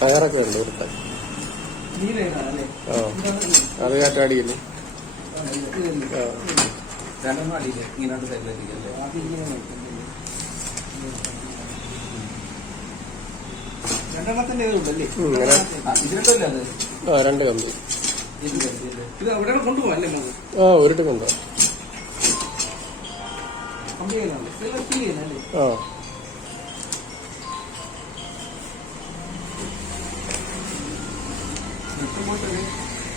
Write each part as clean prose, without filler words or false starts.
ടയറൊക്കെ ഉണ്ട് ഇവിടുത്തെ. അത് കാറ്റാടിയില്ലേ? രണ്ടെണ്ണം അടിയില്ലേ? ഇങ്ങനെ സൈഡിലെത്തിക്കല്ലേ? രണ്ടെണ്ണത്തിന്റെ ഉണ്ടല്ലേ? ഇതിലുണ്ടല്ലേ അത്? രണ്ട് കമ്പി. ഇത് അവിടെ കൊണ്ടുപോകാം അല്ലേ? ഒരിട്ട് കൊണ്ടുപോകാം.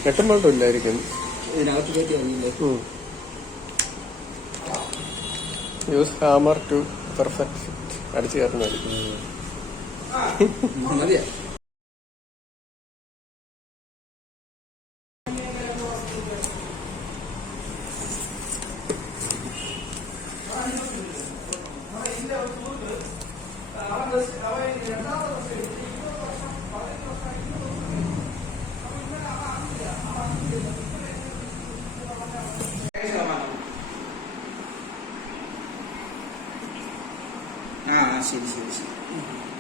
നെട്ടുമ്പോട്ടും ഇല്ലായിരിക്കും. ഇതിനകത്ത് കയറ്റി വന്നില്ലേ? യൂസ് ഹാമർ ടു പെർഫെക്റ്റ് അടിച്ചു കയറുന്നതായിരിക്കും. മതിയാ. ശരി ശരി ശരി.